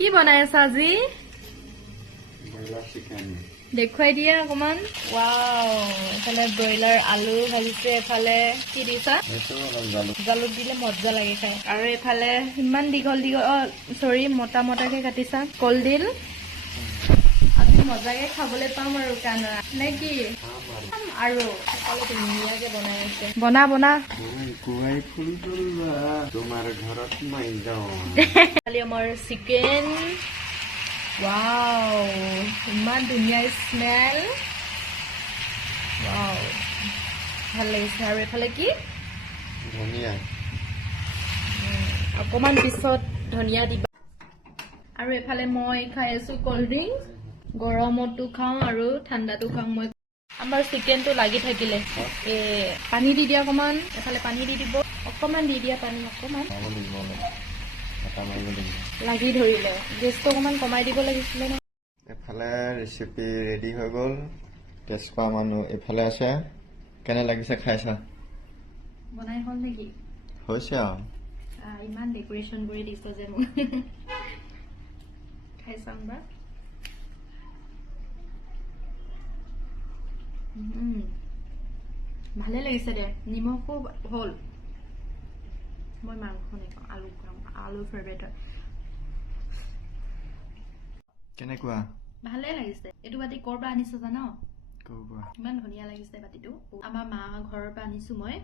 কি বনাই আছা আজি? ব্ৰইলাৰ চিকেন দেখুৱাই দিয়া অকমান। ৱাও, এফালে ব্ৰইলাৰ আলু ভাজিছে, এফালে কি দিছা? জালুক দিলে মজা লাগে খাই। আৰু এফালে ইমান দীঘল দীঘল চৰি মোটা মোটাকে কাটিছা কলডিল। আজি মজাকে খাবলৈ পাম আৰু কানা নে কি? আৰু সকলো ধুনীয়াকে বনাই আছে। বনা বনা কুৱাই ফুল জ্বলোৱা তোমাৰ ঘৰত মাই যাওঁ কালি আমাৰ চিকেন। ৱাও, ইমান ধুনীয়া স্মেল। ৱাও, ভাল লাগিছে। আৰু এফালে কি ধনিয়া অকমান পিছত ধনিয়া দিবা। আৰু এফালে মই খাই আছো কল্ড ড্ৰিংক। গৰমতো খাওঁ আৰু ঠাণ্ডাতো খাওঁ মই। আমাৰ চিকেনটো লাগি থাকিলে পানী দি দিয়া অকমান। এফালে পানী দি দিব অকমান, দি দিয়া পানী অকমান। লাগি ধৰিলে গেছটো অকমান কমাই দিব লাগিছিলে ন। এফালে ৰেচিপি ৰেডি হৈ গ'ল। টেষ্ট কৰা মানুহ এফালে আছে। কেনে লাগিছে খাইছা? বনাই হ'ল নেকি? হৈছে আৰু ইমান ডেকৰেশ্যন কৰি দিছ যে মোক। খাই চাম বা। ভালে লাগিছে দে, নিমখো হ'ল। মই মাংস নাখাওঁ, আলু খাওঁ। আলু ফেভৰেট হয়। কেনেকুৱা? ভালে লাগিছে। এইটো বাতি ক'ৰ পৰা আনিছো জান? ক'ৰ পৰা? ইমান ধুনীয়া লাগিছে বাতিটো। আমাৰ মা ঘৰৰ পৰা আনিছো মই।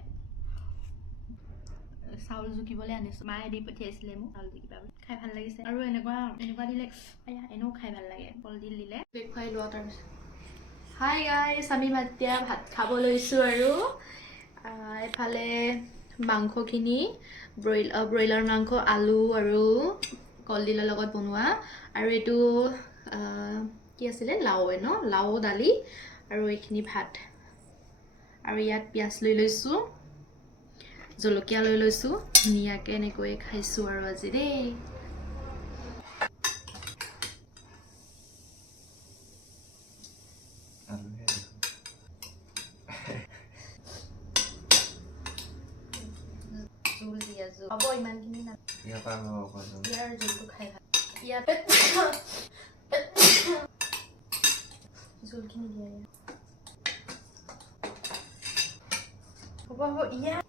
চাউল জুকিবলৈ আনিছো। মায়ে দি পঠিয়াইছিলে মোক চাউল জুকিবা বুলি। খাই ভাল লাগিছে। আৰু এনেকুৱা দিলে এনেও খাই ভাল লাগে। কলডিল দিলে দেখুৱাই লোৱা তাৰপিছত। হাই গাইছ, আমি এতিয়া ভাত খাব লৈছো। আৰু এফালে মাংসখিনি ব্ৰইলাৰ মাংস, আলু আৰু কলডিলৰ লগত বনোৱা। আৰু এইটো কি আছিলে, লাওৱে ন, লাও দালি। আৰু এইখিনি ভাত। আৰু ইয়াত পিঁয়াজ লৈ লৈছো, জলকীয়া লৈ লৈছো। ধুনীয়াকে এনেকৈ খাইছো আৰু আজি দেই। হ'ব ইমানখিনি না। ইয়াৰ জোলটো খাই ভাল। ইয়াত জোলখিনি দিয়া হ'ব ইয়াত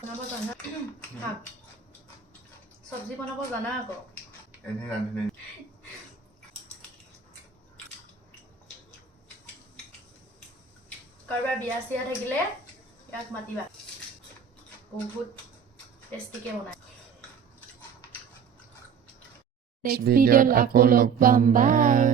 বনাব জানা? শাক চব্জি বনাব জানা আকৌ? এনে ৰান্ধনি কাৰোবাৰ বিয়া চিয়া থাকিলে ইয়াক মাতিবা, বহুত টেষ্টিকে বনায়। নেক্সট ভিডিঅ'ত আকৌ লগ পাম। বাই।